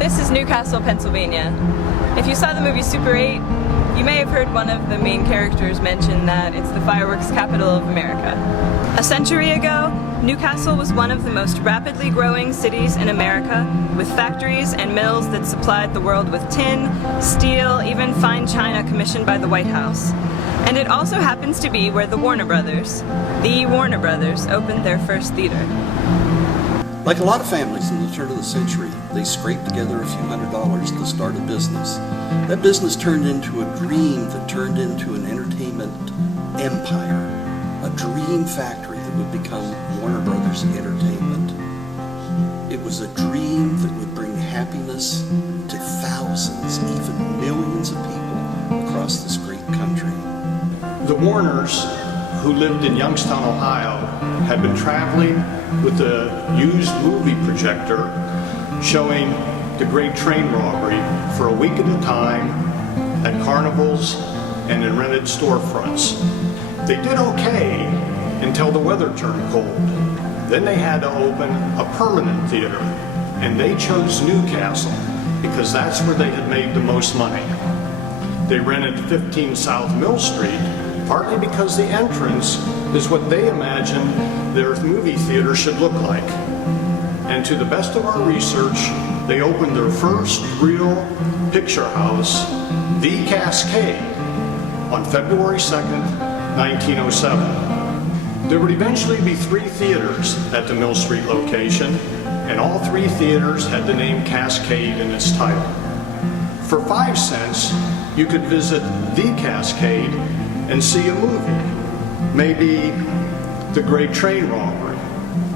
This is Newcastle, Pennsylvania. If you saw the movie Super 8, you may have heard one of the main characters mention that it's the fireworks capital of America. A century ago, Newcastle was one of the most rapidly growing cities in America, with factories and mills that supplied the world with tin, steel, even fine china commissioned by the White House. And it also happens to be where the Warner Brothers opened their first theater. Like a lot of families in the turn of the century, they scraped together a few $100s to start a business. That business turned into a dream that turned into an entertainment empire, a dream factory that would become Warner Brothers Entertainment. It was a dream that would bring happiness to thousands, even millions of people across this great country. The Warners, who lived in Youngstown, Ohio, had been traveling with a used movie projector showing the Great Train Robbery for a week at a time at carnivals and in rented storefronts. They did okay until the weather turned cold. Then they had to open a permanent theater, and they chose Newcastle because that's where they had made the most money. They rented 15 South Mill Street, partly because the entrance is what they imagined their movie theater should look like. And to the best of our research, they opened their first real picture house, the Cascade, on February 2nd, 1907. There would eventually be 3 theaters at the Mill Street location, and all 3 theaters had the name Cascade in its title. For 5 cents, you could visit the Cascade and see a movie, maybe The Great Train Robbery.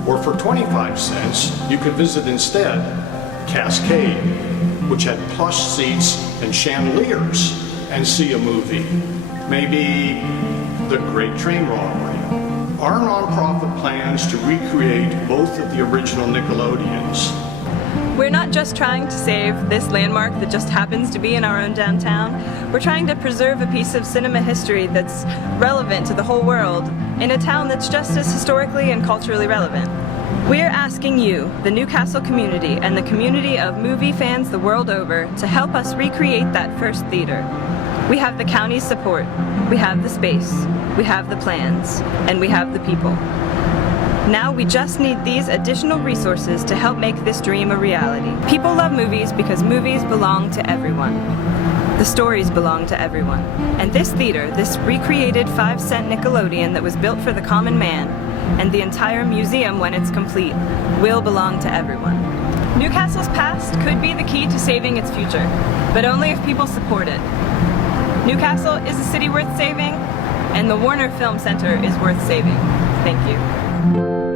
Or for 25 cents, you could visit instead Cascade, which had plush seats and chandeliers, and see a movie, maybe The Great Train Robbery. Our nonprofit plans to recreate both of the original Nickelodeons. We're not just trying to save this landmark that just happens to be in our own downtown. We're trying to preserve a piece of cinema history that's relevant to the whole world in a town that's just as historically and culturally relevant. We're asking you, the Newcastle community and the community of movie fans the world over, to help us recreate that first theater. We have the county's support, we have the space, we have the plans, and we have the people. Now we just need these additional resources to help make this dream a reality. People love movies because movies belong to everyone. The stories belong to everyone. And this theater, this recreated 5-cent Nickelodeon that was built for the common man, and the entire museum when it's complete, will belong to everyone. Newcastle's past could be the key to saving its future, but only if people support it. Newcastle is a city worth saving, and the Warner Film Center is worth saving. Thank you.